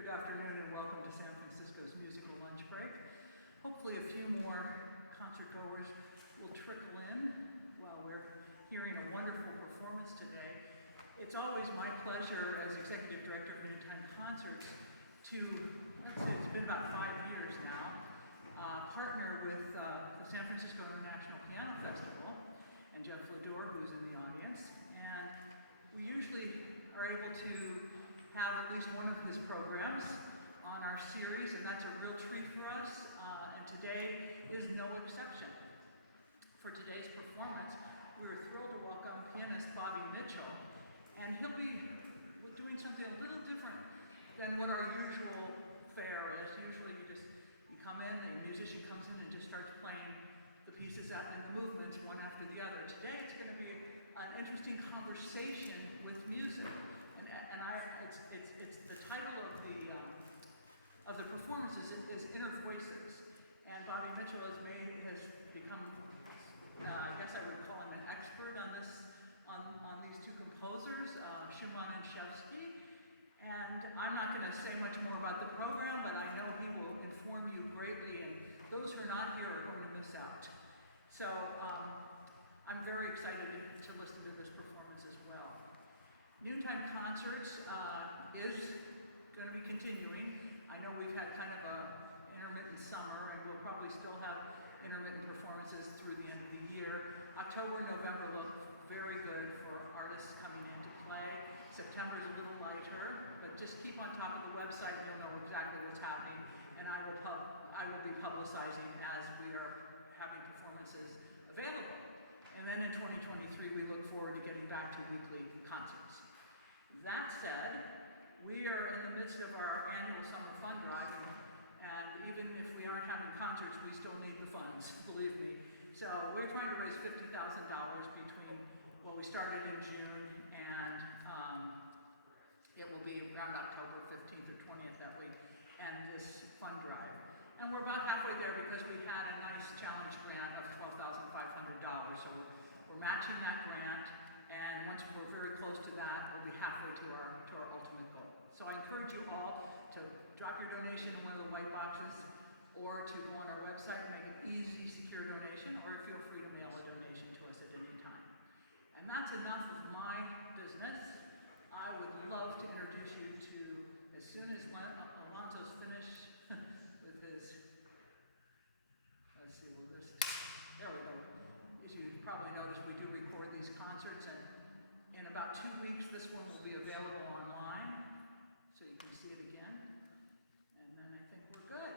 Good afternoon and welcome to San Francisco's musical lunch break. Hopefully a few more concert goers will trickle in while we're hearing a wonderful performance today. It's always my pleasure as Executive Director of Noontime Concerts to, let's say it's been about 5 years now, partner with the San Francisco International Piano Festival and Jeff Lador, who's in the audience. And we usually are able to have at least one of his programs on our series, and that's a real treat for us, and today is no exception. For today's performance, we were thrilled to welcome pianist Bobby Mitchell, and he'll be doing something a little different than what our usual fare is. Usually you come in, the musician comes in and just starts playing the pieces and the movements one after the other. Today it's going to be an interesting conversation with music. It's the title of the performance is Inner Voices, and Bobby Mitchell has become, I guess I would call him an expert on these two composers, Schumann and Shevsky. And I'm not going to say much more about the program, but I know he will inform you greatly, and those who are not here are going to miss out. So I'm very excited to listen to this performance as well. Noontime Concerts is going to be continuing. I know we've had kind of an intermittent summer, and we'll probably still have intermittent performances through the end of the year. October and November look very good for artists coming in to play. September's a little lighter, but just keep on top of the website and you'll know exactly what's happening. And I will be publicizing as we are having performances available. And then in 2023, we look forward to getting back to weekly concerts. That said, we are in the midst of our annual summer fund drive, and even if we aren't having concerts, we still need the funds, believe me. So we're trying to raise $50,000 between what we started in June and it will be around October 15th or 20th that week, and this fund drive. And we're about halfway there because we had a nice challenge grant of $12,500. So we're matching that grant. And once we're very close to that, we'll be halfway to our ultimate goal. So I encourage you all to drop your donation in one of the white boxes, or to go on our website and make an easy, secure donation, or feel free to mail a donation to us at any time. And that's enough of my business. I would love to introduce you to, as soon as Alonzo's finished with his, let's see, there we go. As you probably noticed, we do record these concerts, and in about 2 weeks, this one will be available online, so you can see it again. And then I think we're good.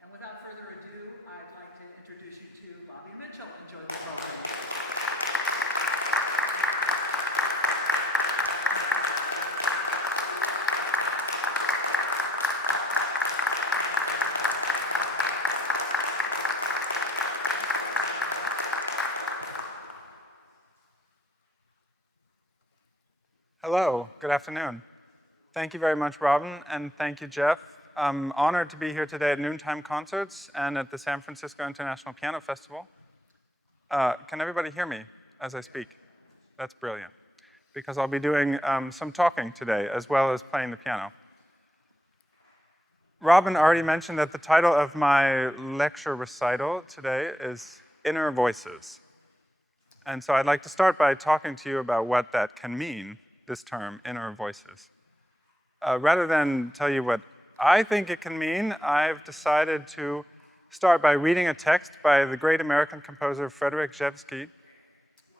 And without further ado, I'd like to introduce you to Bobby Mitchell. Enjoy the program. Hello, good afternoon. Thank you very much, Robin, and thank you, Jeff. I'm honored to be here today at Noontime Concerts and at the San Francisco International Piano Festival. Can everybody hear me as I speak? That's brilliant, because I'll be doing some talking today as well as playing the piano. Robin already mentioned that the title of my lecture recital today is Inner Voices. And so I'd like to start by talking to you about what that can mean, this term, inner voices. Rather than tell you what I think it can mean, I've decided to start by reading a text by the great American composer Frederic Rzewski.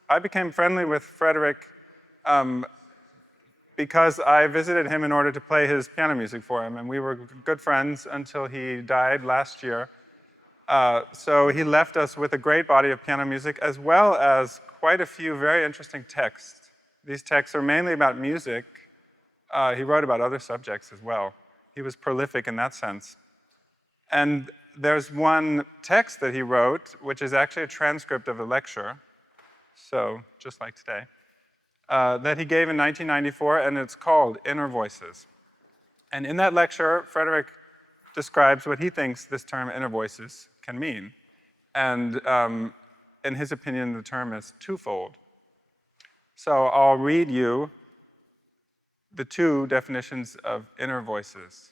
I became friendly with Frederic because I visited him in order to play his piano music for him, and we were good friends until he died last year. So he left us with a great body of piano music, as well as quite a few very interesting texts. These texts are mainly about music. He wrote about other subjects as well. He was prolific in that sense. And there's one text that he wrote, which is actually a transcript of a lecture, so just like today, that he gave in 1994, and it's called Inner Voices. And in that lecture, Frederic describes what he thinks this term inner voices can mean. And in his opinion, the term is twofold. So I'll read you the two definitions of inner voices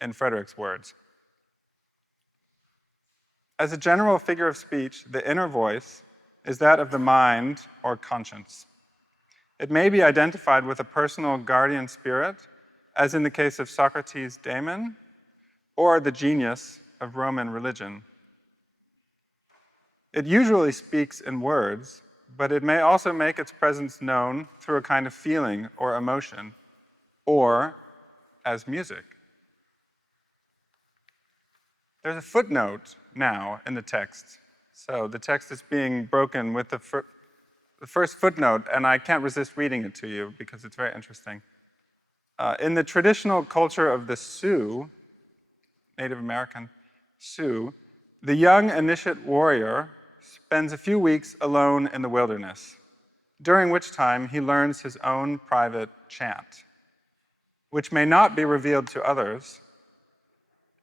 in Frederick's words. As a general figure of speech, the inner voice is that of the mind or conscience. It may be identified with a personal guardian spirit, as in the case of Socrates' daemon, or the genius of Roman religion. It usually speaks in words, but it may also make its presence known through a kind of feeling or emotion, or as music. There's a footnote now in the text. So the text is being broken with the first footnote, and I can't resist reading it to you because it's very interesting. In the traditional culture of the Sioux, Native American Sioux, the young initiate warrior spends a few weeks alone in the wilderness, during which time he learns his own private chant, which may not be revealed to others,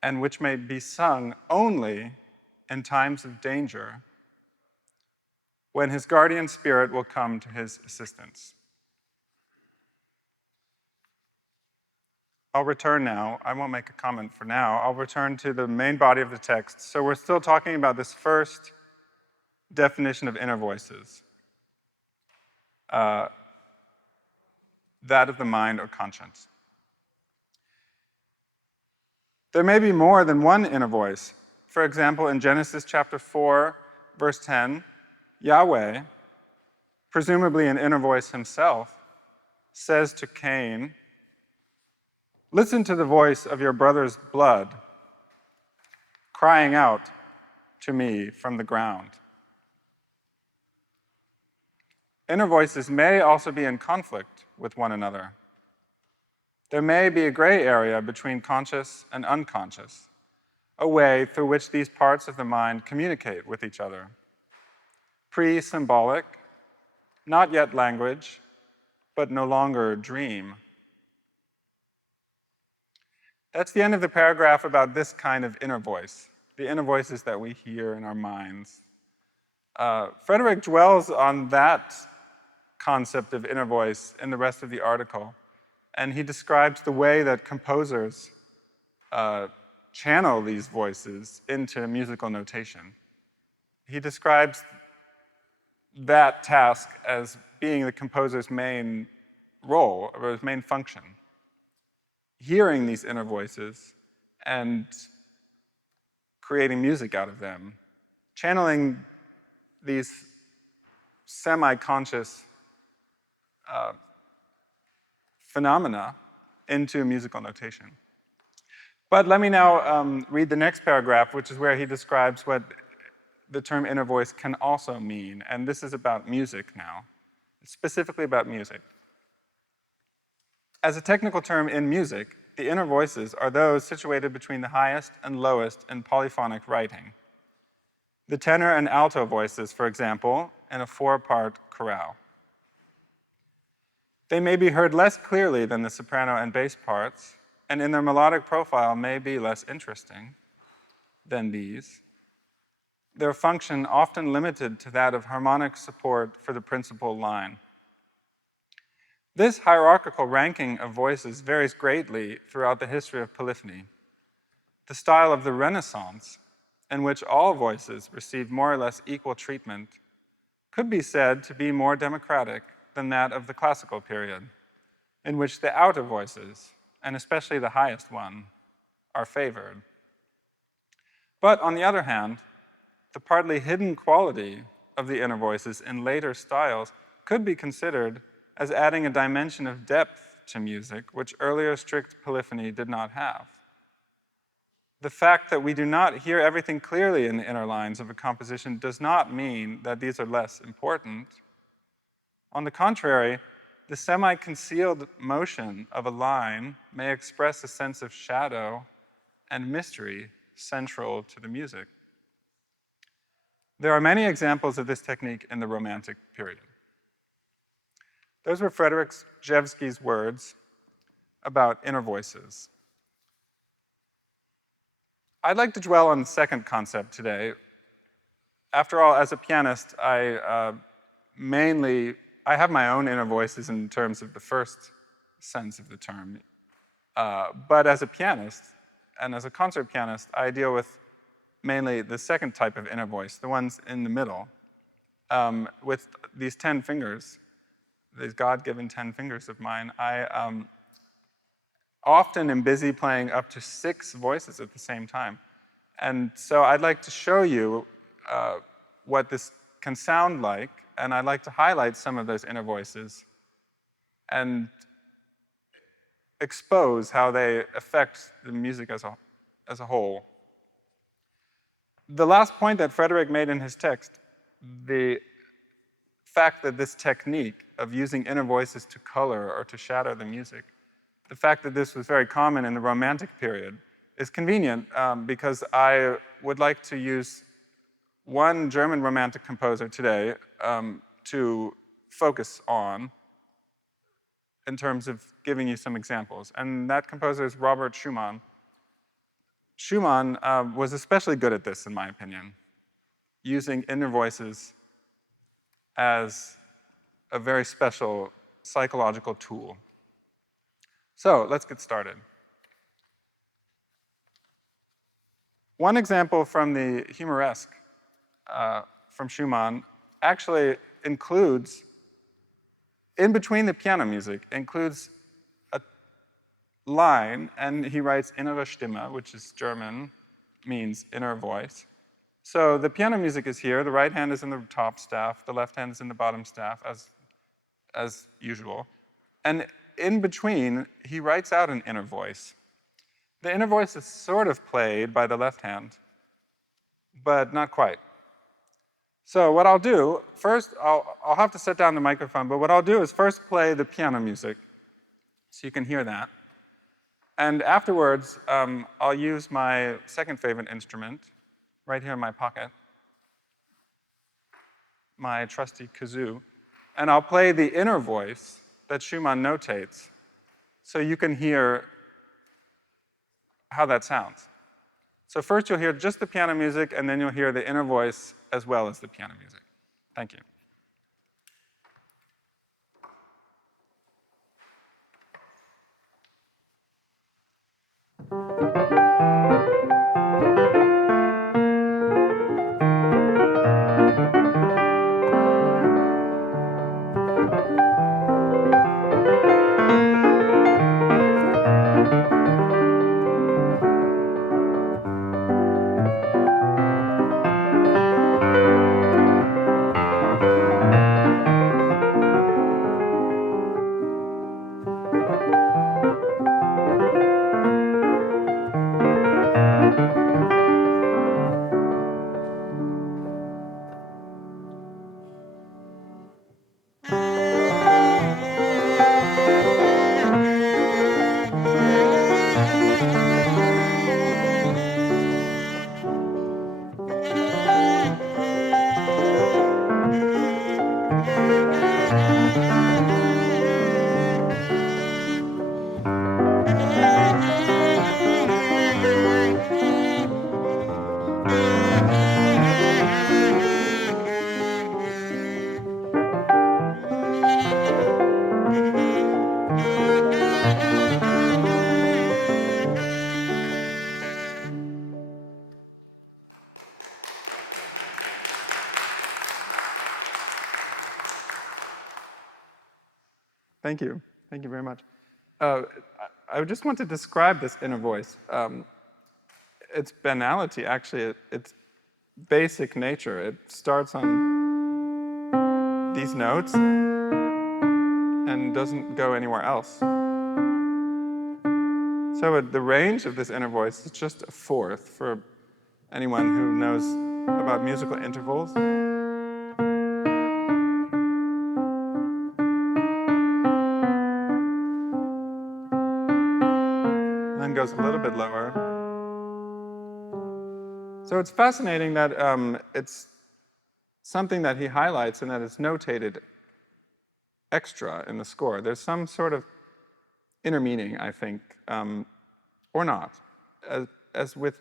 and which may be sung only in times of danger, when his guardian spirit will come to his assistance. I'll return now. I won't make a comment for now. I'll return to the main body of the text. So we're still talking about this first definition of inner voices, that of the mind or conscience. There may be more than one inner voice. For example, in Genesis chapter 4, verse 10, Yahweh, presumably an inner voice himself, says to Cain, "Listen to the voice of your brother's blood, crying out to me from the ground." Inner voices may also be in conflict with one another. There may be a gray area between conscious and unconscious, a way through which these parts of the mind communicate with each other. Pre-symbolic, not yet language, but no longer dream. That's the end of the paragraph about this kind of inner voice, the inner voices that we hear in our minds. Frederick dwells on that concept of inner voice in the rest of the article, and he describes the way that composers channel these voices into musical notation. He describes that task as being the composer's main role, or his main function. Hearing these inner voices and creating music out of them, channeling these semi-conscious phenomena into musical notation. But let me now read the next paragraph, which is where he describes what the term inner voice can also mean. And this is about music now, specifically about music. As a technical term in music, the inner voices are those situated between the highest and lowest in polyphonic writing. The tenor and alto voices, for example, in a four-part chorale. They may be heard less clearly than the soprano and bass parts, and in their melodic profile may be less interesting than these. Their function often limited to that of harmonic support for the principal line. This hierarchical ranking of voices varies greatly throughout the history of polyphony. The style of the Renaissance, in which all voices received more or less equal treatment, could be said to be more democratic than that of the classical period, in which the outer voices, and especially the highest one, are favored. But on the other hand, the partly hidden quality of the inner voices in later styles could be considered as adding a dimension of depth to music, which earlier strict polyphony did not have. The fact that we do not hear everything clearly in the inner lines of a composition does not mean that these are less important. On the contrary, the semi-concealed motion of a line may express a sense of shadow and mystery central to the music. There are many examples of this technique in the Romantic period. Those were Frederick Rzewski's words about inner voices. I'd like to dwell on the second concept today. After all, as a pianist, I have my own inner voices in terms of the first sense of the term. But as a pianist, and as a concert pianist, I deal with mainly the second type of inner voice, the ones in the middle, with these 10 fingers, these God-given 10 fingers of mine. I often am busy playing up to 6 voices at the same time. And so I'd like to show you what this can sound like, and I'd like to highlight some of those inner voices and expose how they affect the music as a whole. The last point that Frederick made in his text, the fact that this technique of using inner voices to color or to shadow the music, the fact that this was very common in the Romantic period, is convenient because I would like to use one German Romantic composer today to focus on in terms of giving you some examples. And that composer is Robert Schumann. Schumann was especially good at this, in my opinion, using inner voices as a very special psychological tool. So let's get started. One example from the Humoresque from Schumann actually includes, in between the piano music, includes a line, and he writes innere Stimme, which is German, means inner voice. So the piano music is here, the right hand is in the top staff, the left hand is in the bottom staff, as usual. And in between, he writes out an inner voice. The inner voice is sort of played by the left hand, but not quite. So what I'll do, first, I'll have to set down the microphone, but what I'll do is first play the piano music, so you can hear that. And afterwards, I'll use my second favorite instrument, right here in my pocket, my trusty kazoo, and I'll play the inner voice that Schumann notates, so you can hear how that sounds. So first you'll hear just the piano music, and then you'll hear the inner voice as well as the piano music. Thank you. Thank you. Thank you very much. I just want to describe this inner voice. Its banality, actually, its basic nature. It starts on these notes and doesn't go anywhere else. So the range of this inner voice is just a fourth for anyone who knows about musical intervals. And then goes a little bit lower. So it's fascinating that it's something that he highlights and that it's notated extra in the score. There's some sort of inner meaning, I think, or not. As with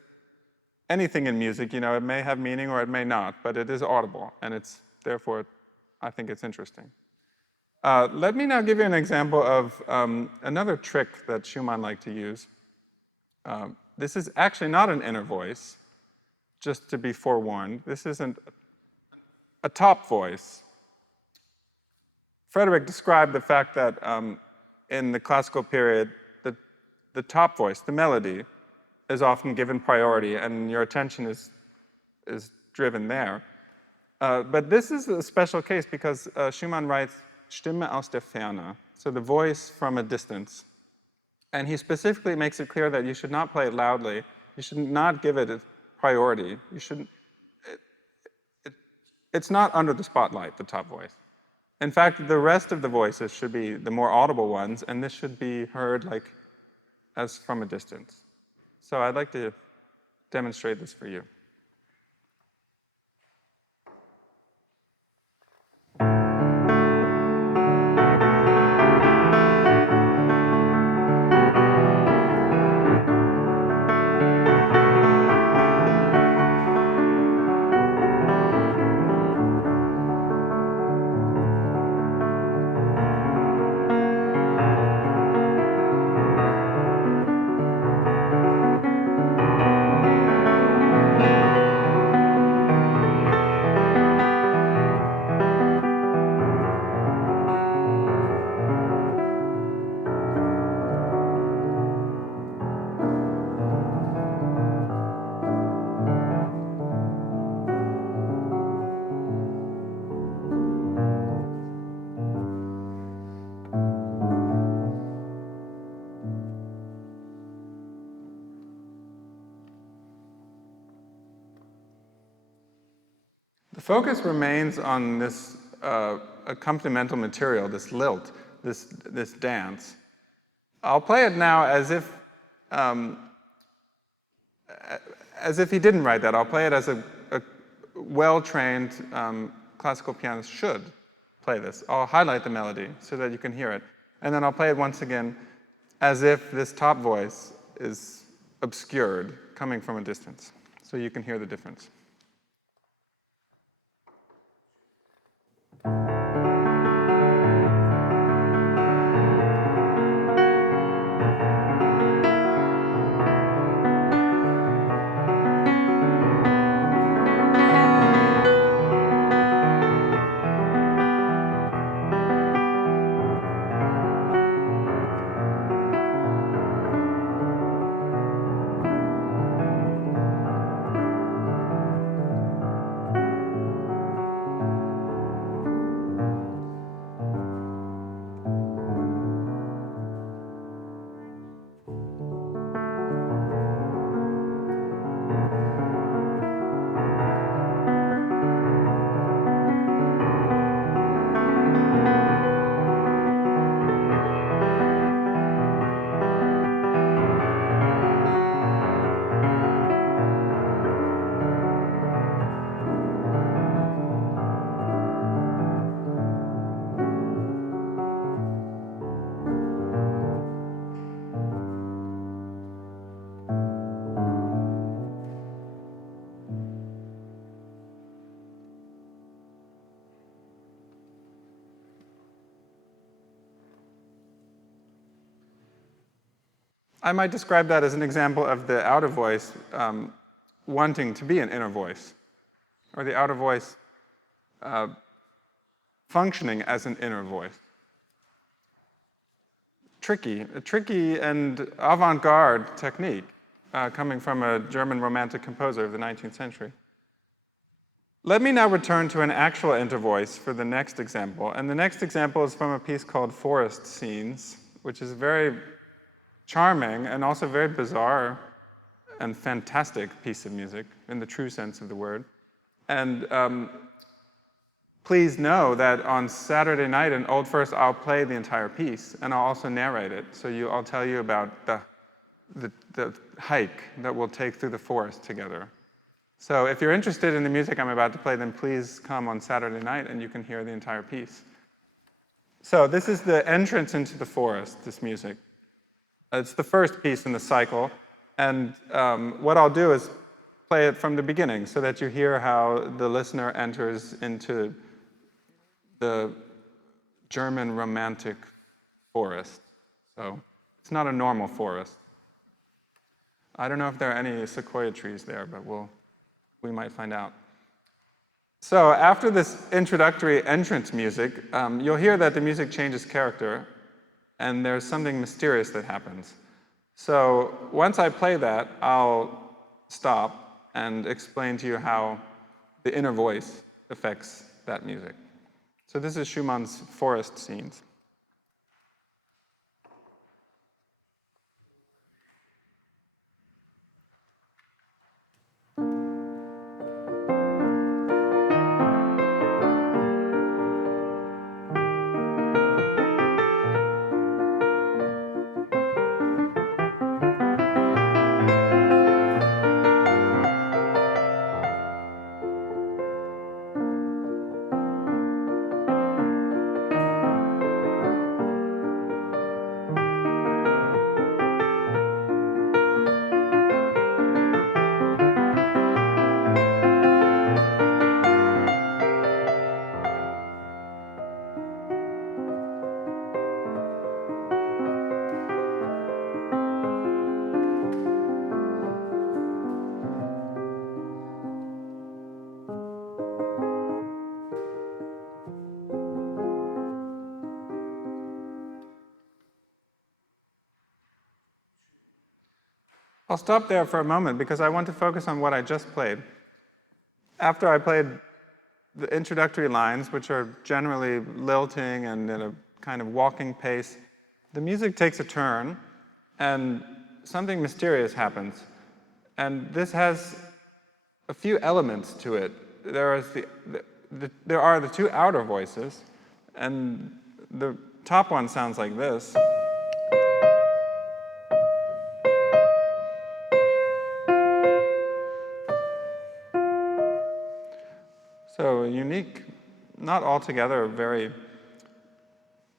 anything in music, you know, it may have meaning or it may not, but it is audible, and it's therefore, I think it's interesting. Let me now give you an example of another trick that Schumann liked to use. This is actually not an inner voice, just to be forewarned. This isn't a top voice. Frederick described the fact that in the classical period, the top voice, the melody, is often given priority, and your attention is driven there. But this is a special case because Schumann writes Stimme aus der Ferne, so the voice from a distance. And he specifically makes it clear that you should not play it loudly. You should not give it a priority. You shouldn't. It's not under the spotlight, the top voice. In fact, the rest of the voices should be the more audible ones, and this should be heard like as from a distance. So I'd like to demonstrate this for you. The focus remains on this accompanimental material, this lilt, this dance. I'll play it now as if he didn't write that. I'll play it as a well-trained classical pianist should play this. I'll highlight the melody so that you can hear it. And then I'll play it once again as if this top voice is obscured, coming from a distance, so you can hear the difference. I might describe that as an example of the outer voice wanting to be an inner voice, or the outer voice functioning as an inner voice. A tricky and avant-garde technique coming from a German romantic composer of the 19th century. Let me now return to an actual intervoice for the next example. And the next example is from a piece called Forest Scenes, which is very charming and also very bizarre and fantastic piece of music in the true sense of the word. And please know that on Saturday night in Old First, I'll play the entire piece, and I'll also narrate it. So I'll tell you about the hike that we'll take through the forest together. So if you're interested in the music I'm about to play, then please come on Saturday night and you can hear the entire piece. So this is the entrance into the forest, this music. It's the first piece in the cycle, and what I'll do is play it from the beginning so that you hear how the listener enters into the German romantic forest. So it's not a normal forest. I don't know if there are any sequoia trees there, but we might find out. So after this introductory entrance music, you'll hear that the music changes character, and there's something mysterious that happens. So once I play that, I'll stop and explain to you how the inner voice affects that music. So this is Schumann's forest scenes. I'll stop there for a moment because I want to focus on what I just played. After I played the introductory lines, which are generally lilting and at a kind of walking pace, the music takes a turn and something mysterious happens. And this has a few elements to it. There are the two outer voices, and the top one sounds like this. So a unique, not altogether very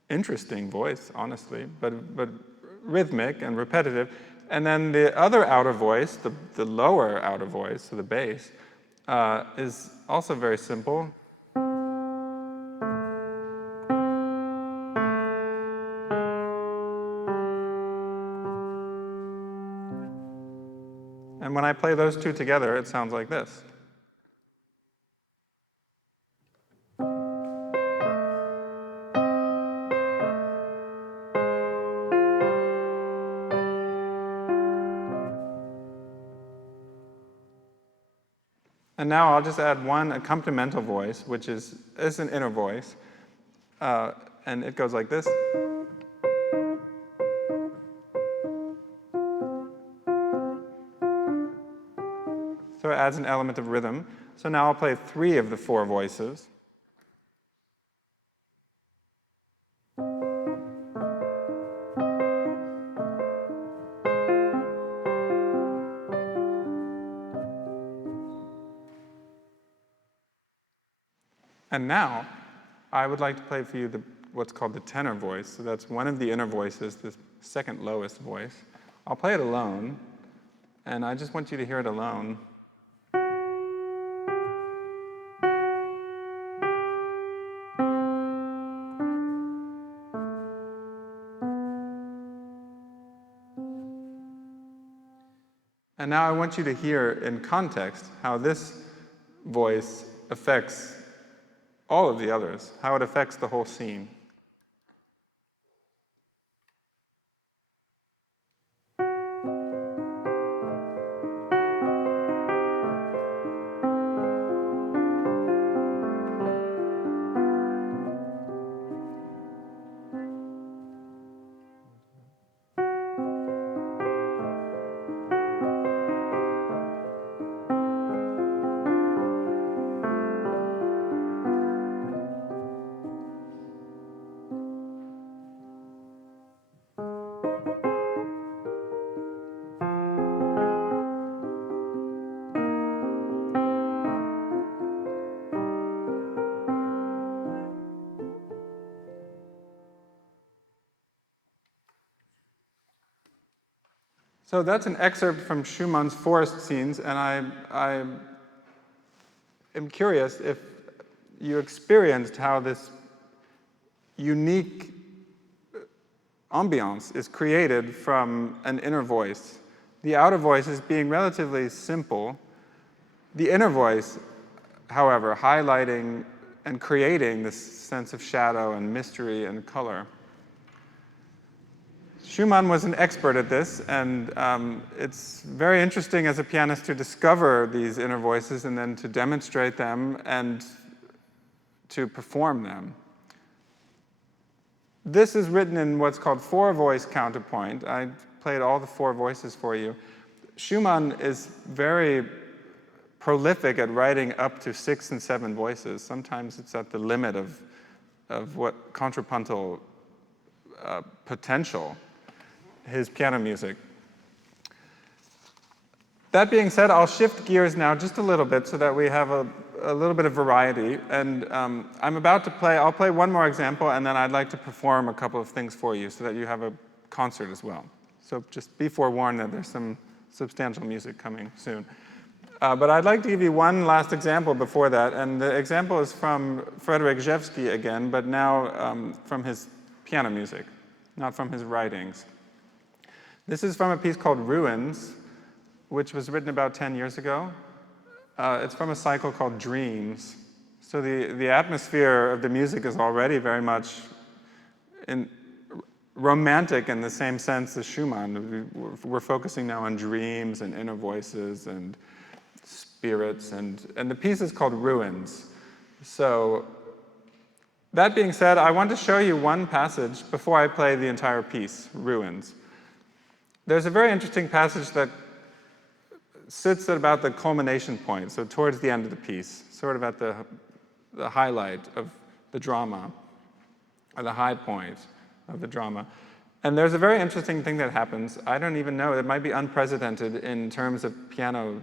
interesting voice, honestly, but rhythmic and repetitive. And then the other outer voice, the lower outer voice, so the bass, is also very simple. And when I play those two together, it sounds like this. And now I'll just add one accompanimental voice, which is an inner voice. And it goes like this. So it adds an element of rhythm. So now I'll play 3 of the 4 voices. And now, I would like to play for you what's called the tenor voice. So that's one of the inner voices, the second lowest voice. I'll play it alone, and I just want you to hear it alone. And now I want you to hear in context how this voice affects all of the others, how it affects the whole scene. So that's an excerpt from Schumann's forest scenes, and I am curious if you experienced how this unique ambiance is created from an inner voice. The outer voices being relatively simple, the inner voice, however, highlighting and creating this sense of shadow and mystery and color. Schumann was an expert at this, and it's very interesting as a pianist to discover these inner voices and then to demonstrate them and to perform them. This is written in what's called four-voice counterpoint. I played all the four voices for you. Schumann is very prolific at writing up to 6 and 7 voices. Sometimes it's at the limit of what contrapuntal potential, his piano music. That being said, I'll shift gears now just a little bit so that we have a little bit of variety. And I'm about to play, I'll play one more example, and then I'd like to perform a couple of things for you so that you have a concert as well. So just be forewarned that there's some substantial music coming soon. But I'd like to give you one last example before that, and the example is from Frederick Rzewski again, but now from his piano music, not from his writings. This is from a piece called Ruins, which was written about 10 years ago. It's from a cycle called Dreams. So the atmosphere of the music is already very much romantic in the same sense as Schumann. We're focusing now on dreams and inner voices and spirits, and the piece is called Ruins. So that being said, I want to show you one passage before I play the entire piece, Ruins. There's a very interesting passage that sits at about the culmination point, so towards the end of the piece, sort of at the highlight of the drama, or the high point of the drama. And there's a very interesting thing that happens. I don't even know, it might be unprecedented in terms of piano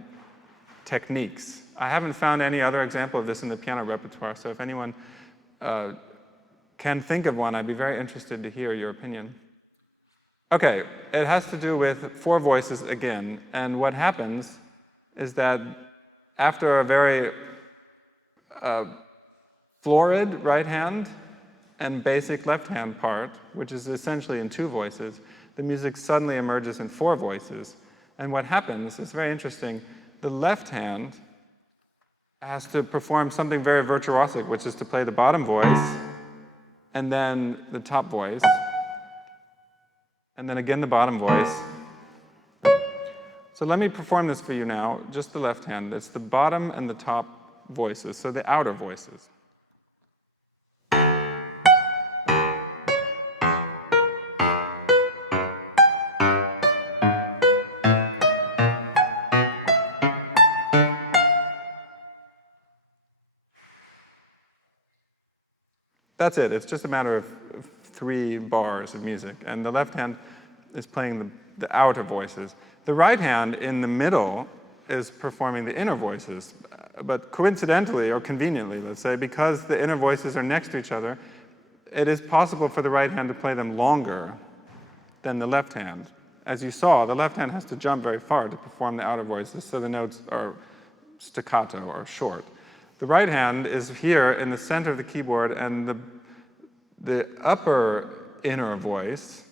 techniques. I haven't found any other example of this in the piano repertoire, so if anyone can think of one, I'd be very interested to hear your opinion. Okay, it has to do with four voices again, and what happens is that after a very florid right hand and basic left hand part, which is essentially in two voices, the music suddenly emerges in four voices. And what happens is very interesting. The left hand has to perform something very virtuosic, which is to play the bottom voice, and then the top voice, and then again the bottom voice. So let me perform this for you now, just the left hand. It's the bottom and the top voices, so the outer voices. That's it. It's just a matter of 3 bars of music. And the left hand is playing the outer voices. The right hand in the middle is performing the inner voices. But coincidentally, or conveniently, let's say, because the inner voices are next to each other, it is possible for the right hand to play them longer than the left hand. As you saw, the left hand has to jump very far to perform the outer voices, so the notes are staccato or short. The right hand is here in the center of the keyboard, and the upper inner voice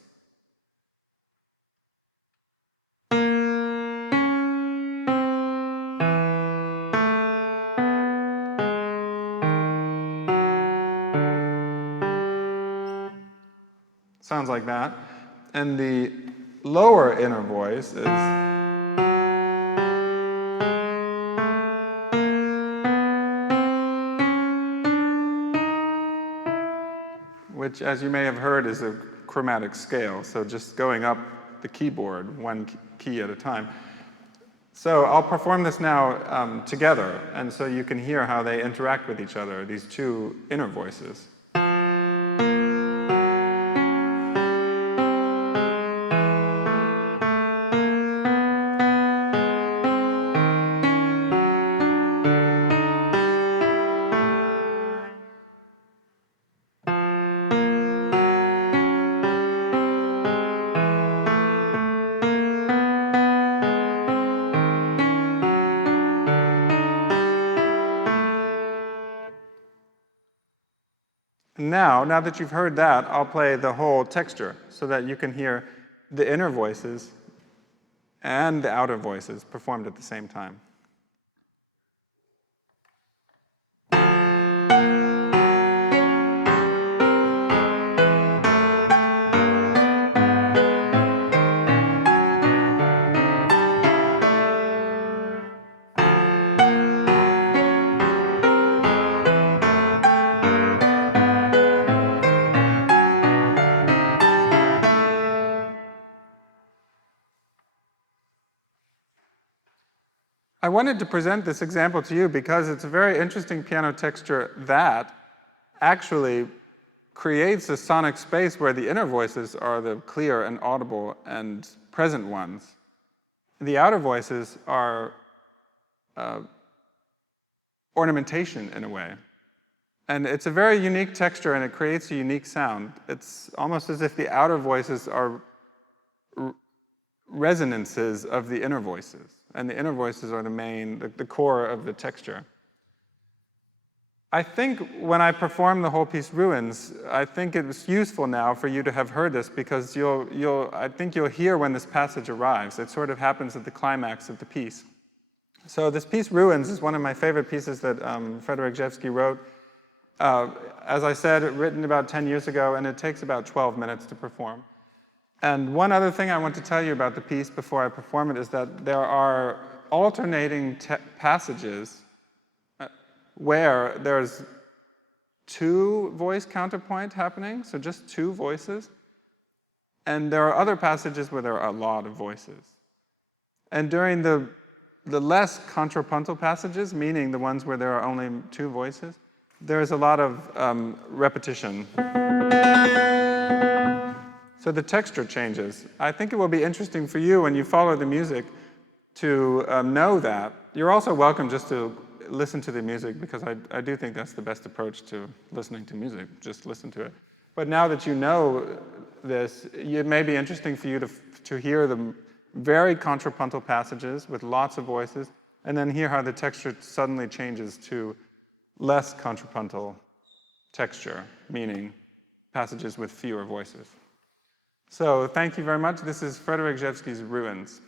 sounds like that. And the lower inner voice is which, as you may have heard, is a chromatic scale, so just going up the keyboard one key at a time. So I'll perform this now together, and so you can hear how they interact with each other, these two inner voices. Now that you've heard that, I'll play the whole texture so that you can hear the inner voices and the outer voices performed at the same time. I wanted to present this example to you because it's a very interesting piano texture that actually creates a sonic space where the inner voices are the clear and audible and present ones. The outer voices are ornamentation in a way. And it's a very unique texture and it creates a unique sound. It's almost as if the outer voices are resonances of the inner voices. And the inner voices are the core of the texture. I think when I perform the whole piece Ruins, I think it's useful now for you to have heard this because I think you'll hear when this passage arrives. It sort of happens at the climax of the piece. So this piece Ruins is one of my favorite pieces that Frederick Rzewski wrote. As I said, written about 10 years ago, and it takes about 12 minutes to perform. And one other thing I want to tell you about the piece before I perform it is that there are alternating passages where there's two voice counterpoint happening, so just two voices. And there are other passages where there are a lot of voices. And during the less contrapuntal passages, meaning the ones where there are only two voices, there's a lot of repetition. So the texture changes. I think it will be interesting for you when you follow the music to know that. You're also welcome just to listen to the music because I do think that's the best approach to listening to music, just listen to it. But now that you know this, it may be interesting for you to hear the very contrapuntal passages with lots of voices, and then hear how the texture suddenly changes to less contrapuntal texture, meaning passages with fewer voices. So thank you very much. This is Frederick Rzewski's Ruins.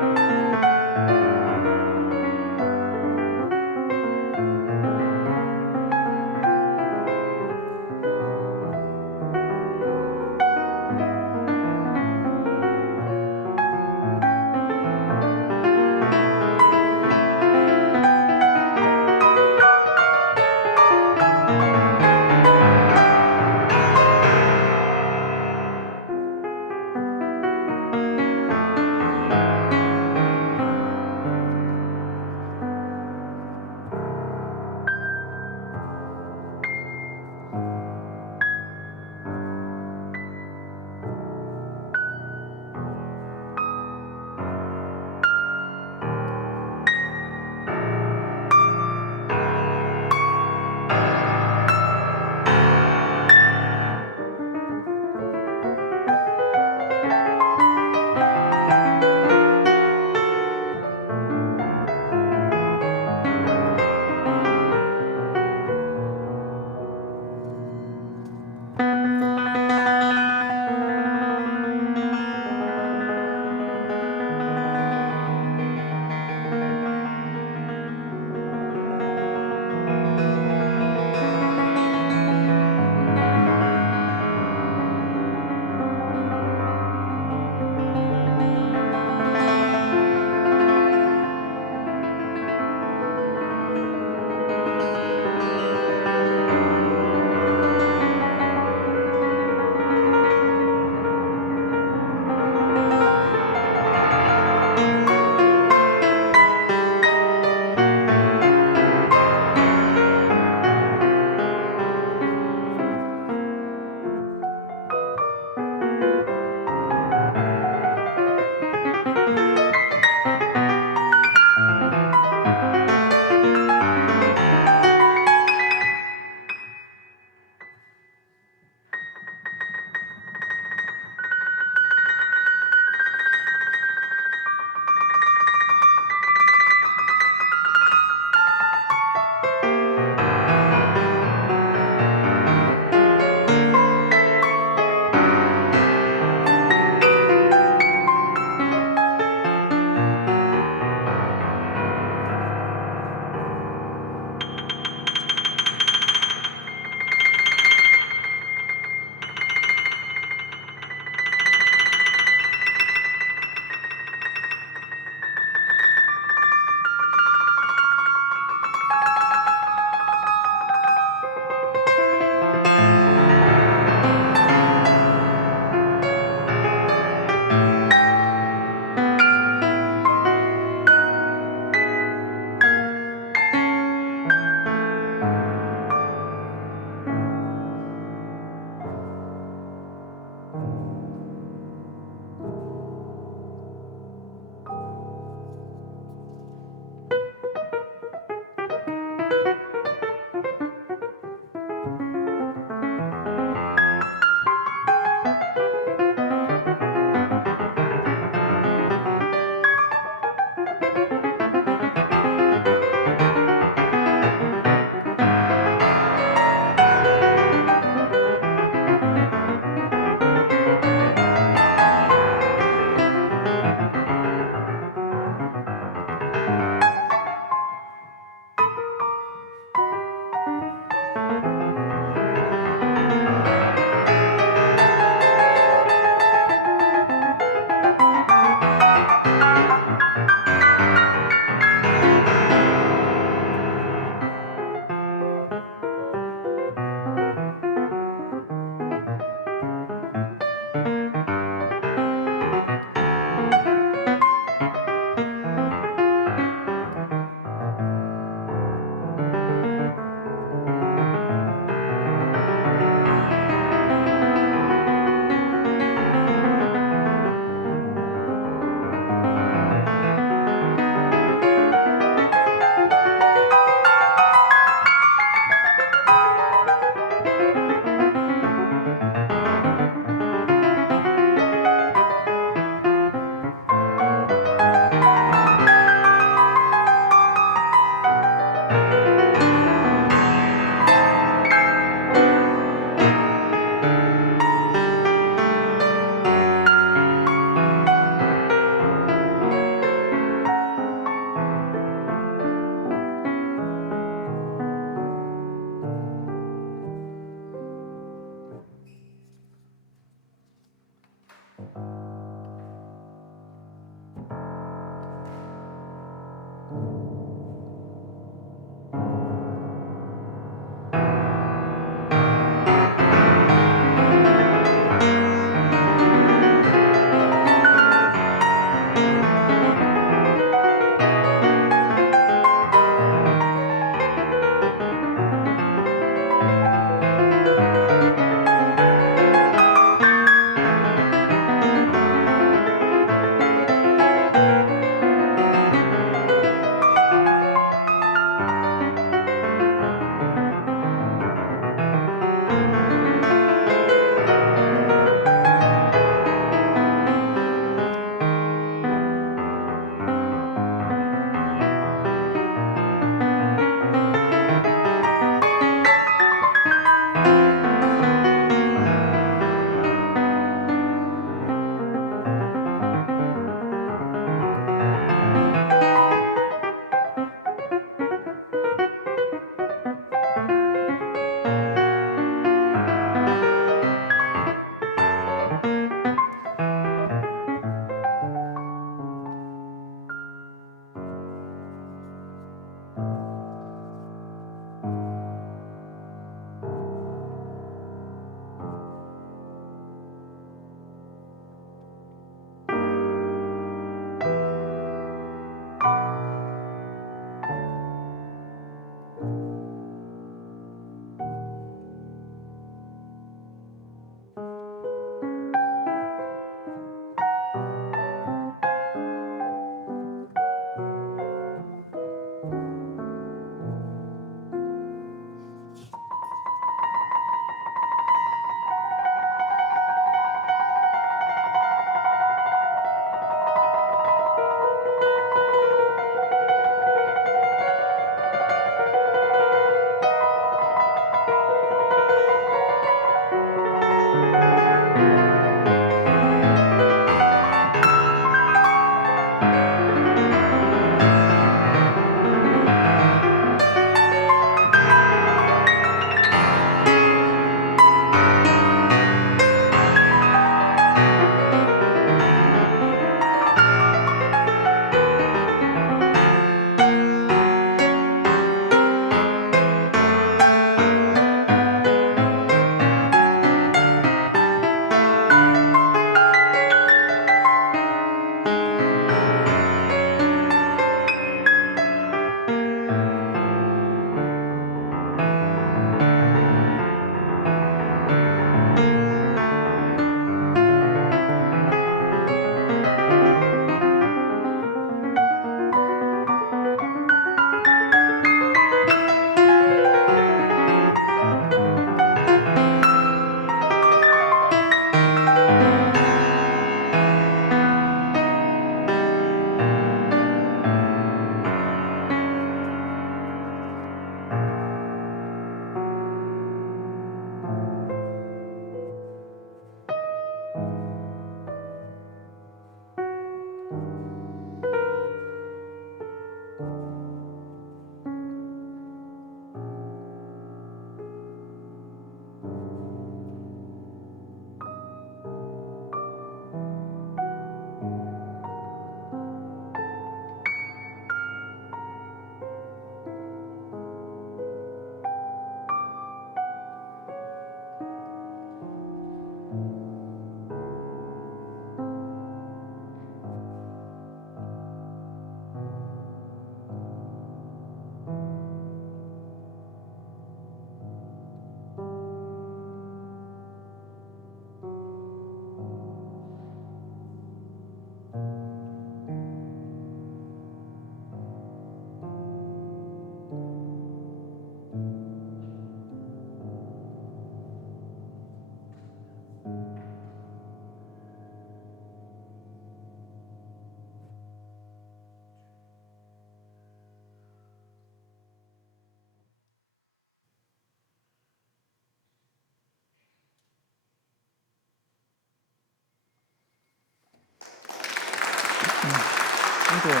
Thank you.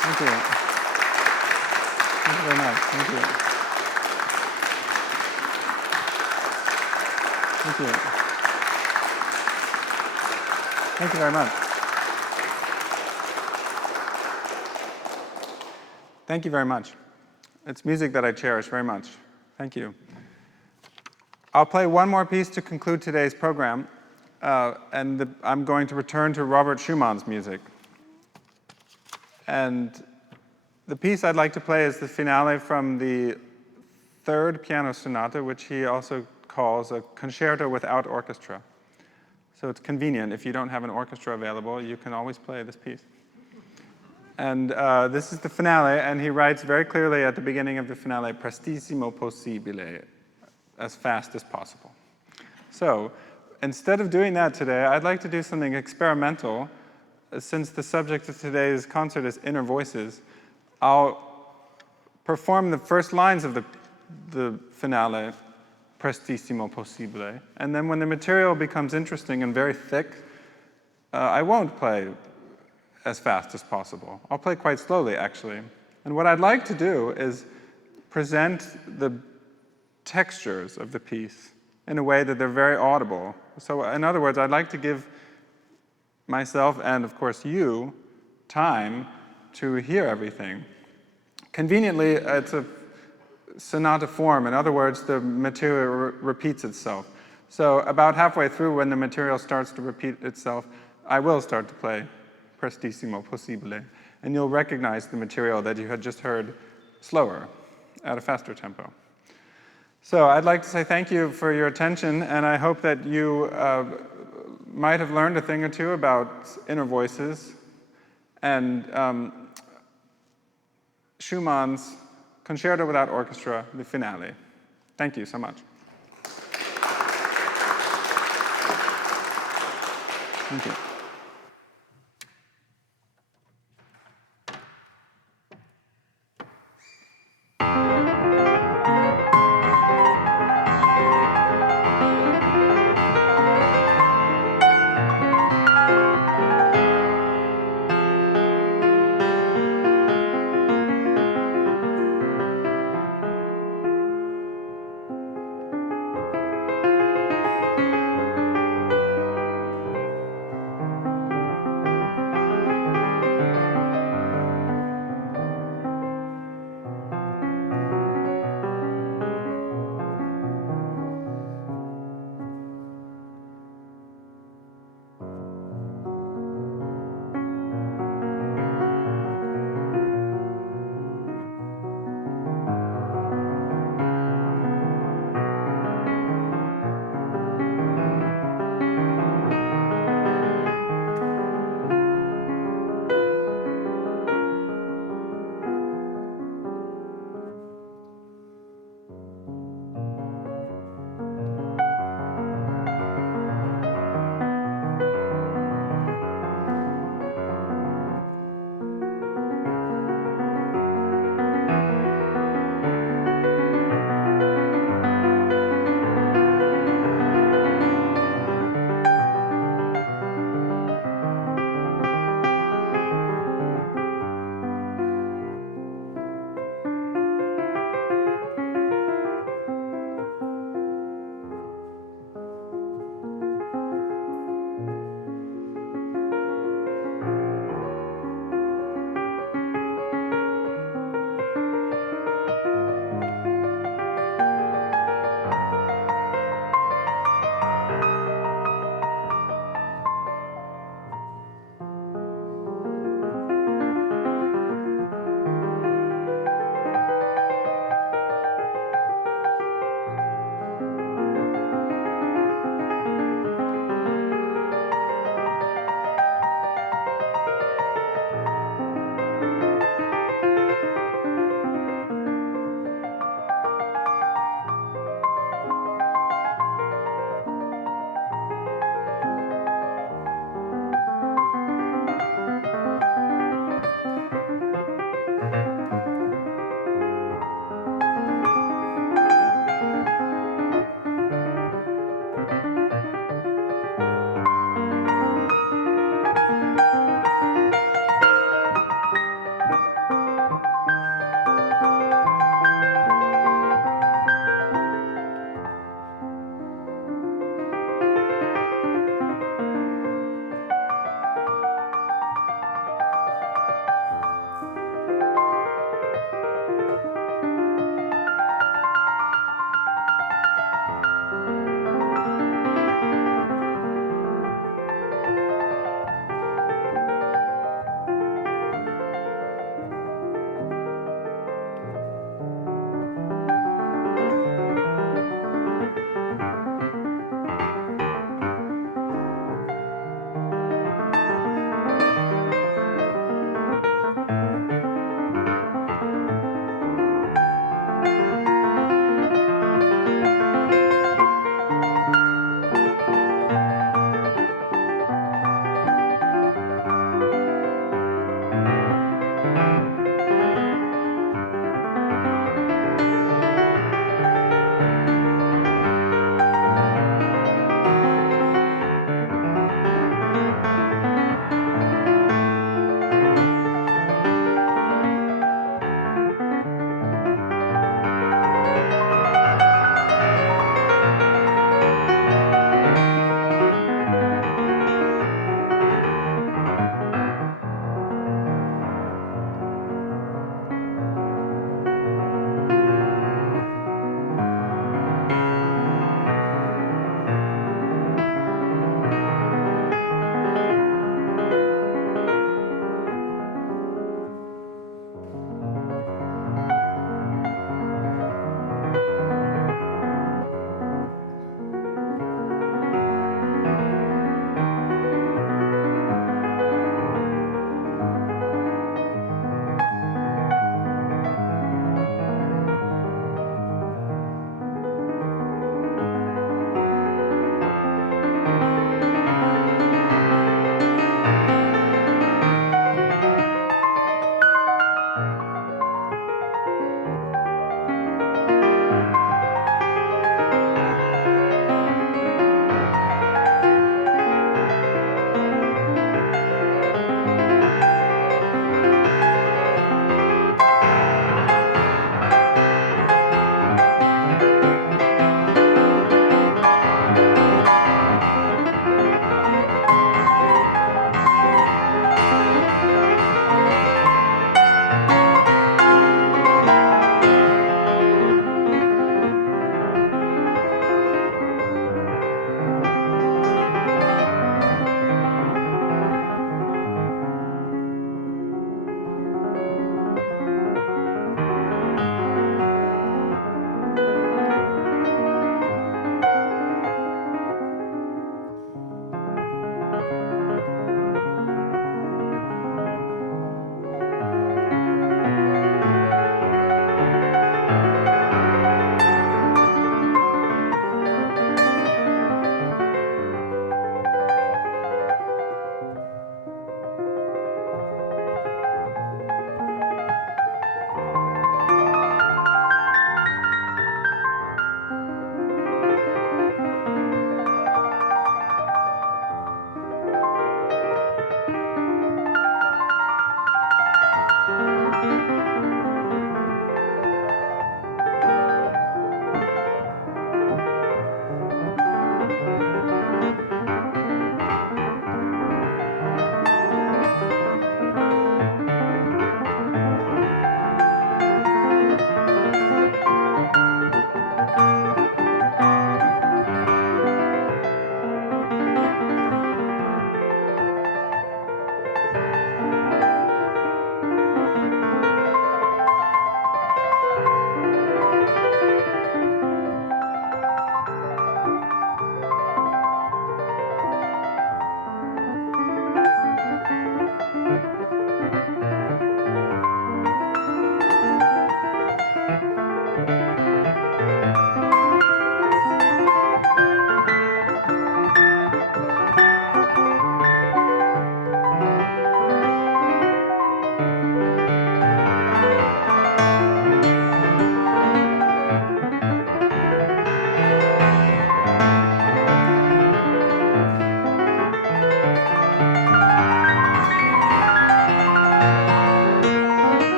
Thank you. Thank you very much. Thank you. Thank you. Thank you very much. Thank you very much. It's music that I cherish very much. Thank you. I'll play one more piece to conclude today's program, I'm going to return to Robert Schumann's music. And the piece I'd like to play is the finale from the third piano sonata, which he also calls a concerto without orchestra. So it's convenient. If you don't have an orchestra available, you can always play this piece. And this is the finale, and he writes very clearly at the beginning of the finale, prestissimo possibile, as fast as possible. So instead of doing that today, I'd like to do something experimental. Since the subject of today's concert is inner voices, I'll perform the first lines of the finale, prestissimo possibile, and then when the material becomes interesting and very thick, I won't play as fast as possible. I'll play quite slowly, actually. And what I'd like to do is present the textures of the piece in a way that they're very audible. So in other words, I'd like to give myself and, of course, you time to hear everything. Conveniently, it's a sonata form. In other words, the material repeats itself. So about halfway through, when the material starts to repeat itself, I will start to play prestissimo possibile, and you'll recognize the material that you had just heard slower, at a faster tempo. So I'd like to say thank you for your attention, and I hope that you might have learned a thing or two about inner voices and Schumann's Concerto Without Orchestra, the finale. Thank you so much. Thank you.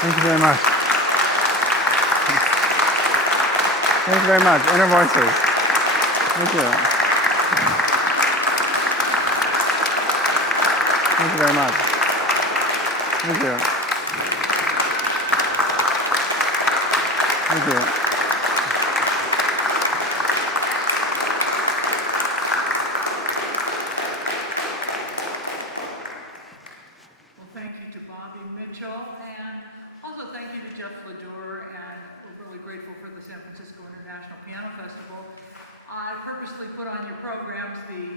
Thank you very much. Thank you very much. Inner Voices. Thank you. Thank you very much. Thank you. Thank you. Well, thank you to Bobby Mitchell, and also thank you to Jeff Ledour, and we're really grateful for the San Francisco International Piano Festival. I purposely put on your programs the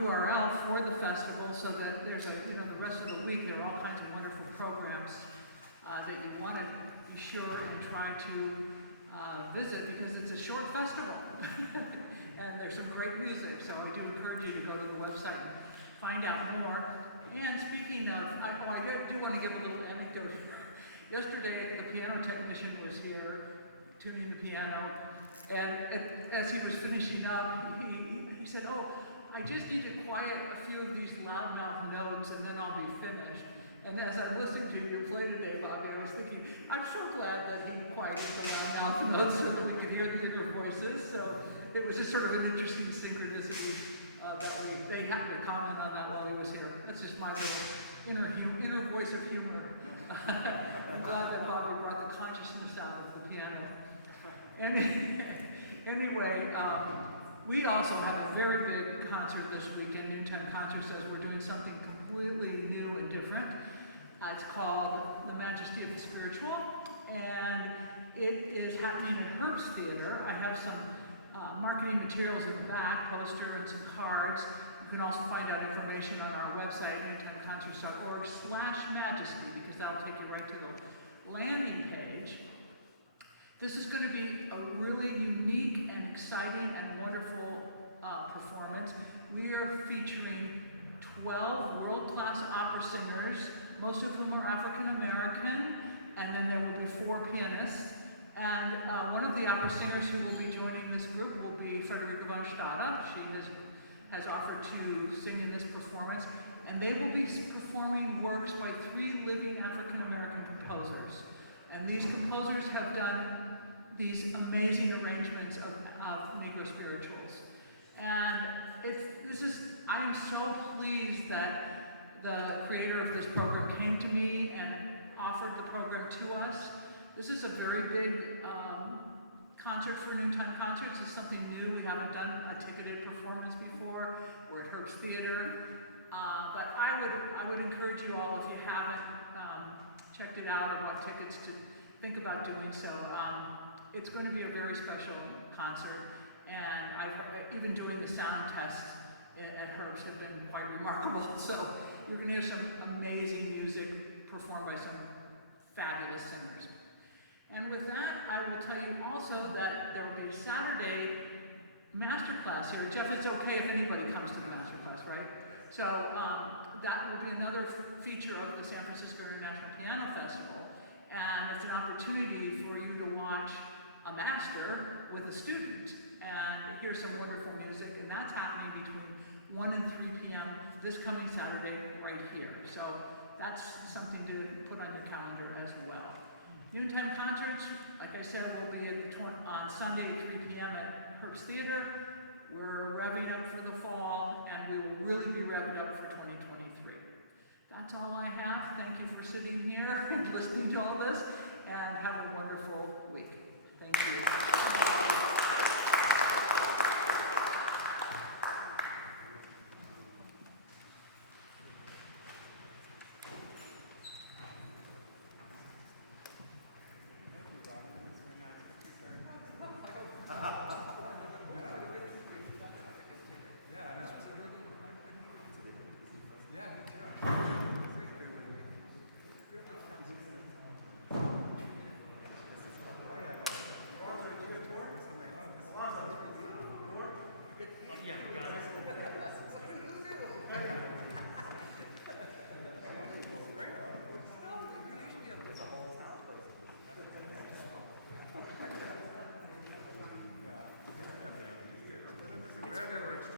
URL for the festival so that there's the rest of the week there are all kinds of wonderful programs that you want to be sure and try to visit, because it's a short festival and there's some great music. So I do encourage you to go to the website and find out more. And speaking of, I do want to give a little anecdote here. Yesterday, the piano technician was here tuning the piano, and as he was finishing up, he said, "Oh, I just need to quiet a few of these loudmouth notes, and then I'll be finished." And as I listened to you play today, Bobby, I was thinking, I'm so glad that he quieted the loudmouth notes so that we could hear the inner voices. So it was just sort of an interesting synchronicity that they happened to comment on that while he was here. That's just my little inner voice of humor. I'm glad that Bobby brought the consciousness out of the piano. And anyway, We also have a very big concert this weekend. Noontime Concert says we're doing something completely new and different. It's called The Majesty of the Spiritual, and it is happening at Herbst Theater. I have some marketing materials in the back, poster and some cards. You can also find out information on our website, noontimeconcerts.org/majesty, because that'll take you right to the landing page. This is going to be a really unique and exciting and wonderful performance. We are featuring 12 world-class opera singers, most of whom are African American, and then there will be 4 pianists. And one of the opera singers who will be joining this group will be Frederica von Stade. She has offered to sing in this performance, and they will be performing works by 3 living African American composers. And these composers have done these amazing arrangements of Negro spirituals. And I am so pleased that the creator of this program came to me and offered the program to us. This is a very big concert for Noontime Concerts. It's something new. We haven't done a ticketed performance before. We're at Herbst Theater. But I would encourage you all, if you haven't checked it out or bought tickets, to think about doing so. It's going to be a very special concert, and even doing the sound tests at Herbst have been quite remarkable. So you're going to hear some amazing music performed by some fabulous singers. And with that, I will tell you also that there will be a Saturday masterclass here. Jeff, it's okay if anybody comes to the masterclass, right? So that will be another feature of the San Francisco International Piano Festival. And it's an opportunity for you to watch a master with a student and hear some wonderful music. And that's happening between 1 and 3 p.m. this coming Saturday right here. So that's something to put on your calendar as well. Noontime Concerts, like I said, will be on Sunday at 3 p.m. at Herbst Theater. We're revving up for the fall, and we will really be revving up for 2023. That's all I have. Thank you for sitting here and listening to all this, and have a wonderful week. Thank you.